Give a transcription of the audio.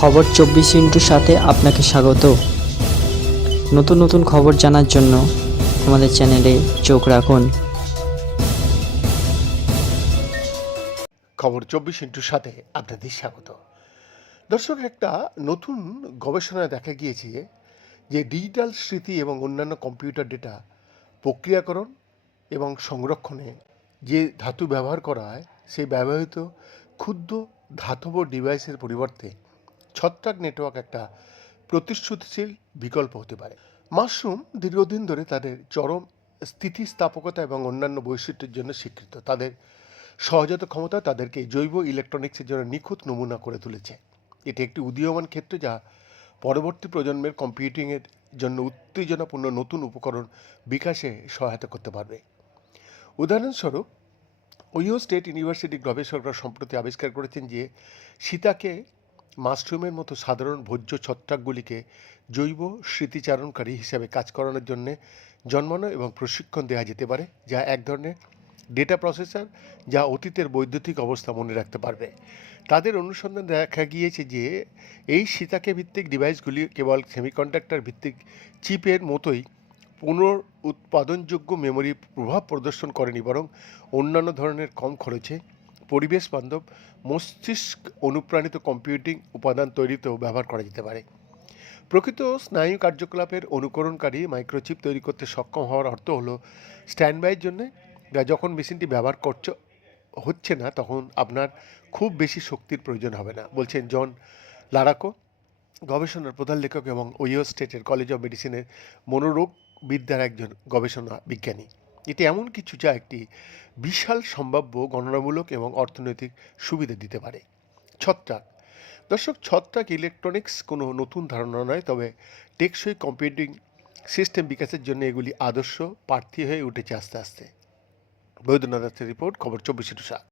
খবর চব্বিশ ইন্টুর সাথে আপনাকে স্বাগত। নতুন নতুন খবর জানার জন্য আমাদের চ্যানেলে চোখ রাখুন। খবর চব্বিশ ইন্টুর সাথে আপনাদের স্বাগত। দর্শক, একটা নতুন গবেষণায় দেখা গিয়েছে যে ডিজিটাল স্মৃতি এবং অন্যান্য কম্পিউটার ডেটা প্রক্রিয়াকরণ এবং সংরক্ষণে যে ধাতু ব্যবহার করা হয় সেই ব্যবহৃত ক্ষুদ্র ধাতব ডিভাইসের পরিবর্তে ছত্রাক নেটওয়ার্ক একটা প্রতিশ্রুতিশীল বিকল্প হতে পারে। মাশরুম দীর্ঘদিন ধরে তাদের চরম স্থিতিস্থাপকতা এবং অন্যান্য বৈশিষ্ট্যের জন্য স্বীকৃত। তাদের সহজাত ক্ষমতা তাদেরকে জৈব ইলেকট্রনিক্সের জন্য নিখুঁত নমুনা করে তুলেছে। এটি একটি উদীয়মান ক্ষেত্র যা পরবর্তী প্রজন্মের কম্পিউটিংয়ের জন্য উত্তেজনাপূর্ণ নতুন উপকরণ বিকাশে সহায়তা করতে পারবে। উদাহরণস্বরূপ ওইও স্টেট ইউনিভার্সিটির গবেষকরা সম্প্রতি আবিষ্কার করেছেন যে সীতাকে মাশরুমের মতো সাধারণ ভোজ্য ছত্রাকগুলিকে জৈব স্মৃতিচারণকারী হিসাবে কাজ করানোর জন্য জন্মানো এবং প্রশিক্ষণ দেওয়া যেতে পারে, যা এক ধরনের ডেটা প্রসেসর যা অতীতের বৈদ্যুতিক অবস্থা মনে রাখতে পারবে। তাদের অনুসন্ধান দেখা গিয়েছে যে, এই সীতাকে ভিত্তিক ডিভাইসগুলি কেবল সেমিকন্ডাক্টর ভিত্তিক চিপের মতোই পুনর উৎপাদনযোগ্য মেমোরি প্রভাব প্রদর্শন করেনি, বরং অন্যান্য ধরনের কম খরচে পরিবেশ বান্ধব মস্তিষ্ক অনুপ্রাণিত কম্পিউটিং উপাদান তৈরিতেও ব্যবহার করা যেতে পারে। প্রকৃত স্নায়ু কার্যকলাপের অনুকরণকারী মাইক্রোচিপ তৈরি করতে সক্ষম হওয়ার অর্থ হলো স্ট্যান্ড বাইয়ের জন্যে যখন মেশিনটি ব্যবহার করছে, হচ্ছে না, তখন আপনার খুব বেশি শক্তির প্রয়োজন হবে না, বলছেন জন লারাকো, গবেষণার প্রধান লেখক এবং ওইও স্টেটের কলেজ অফ মেডিসিনের মনোরোগ বিদ্যার একজন গবেষণা বিজ্ঞানী। এটি এমন কিছু যা একটি বিশাল সম্ভাব্য গণনামূলক এবং অর্থনৈতিক সুবিধা দিতে পারে। ছত্রাক। দর্শক, ছত্রাক ইলেকট্রনিক্স কোনো নতুন ধারণা নয়, তবে টেকসই কম্পিউটিং সিস্টেম বিকাশের জন্য এগুলি আদর্শ প্রার্থী হয়ে উঠেছে আস্তে আস্তে। বৈদ্যনাথ রিপোর্ট, খবর চব্বিশে টুসা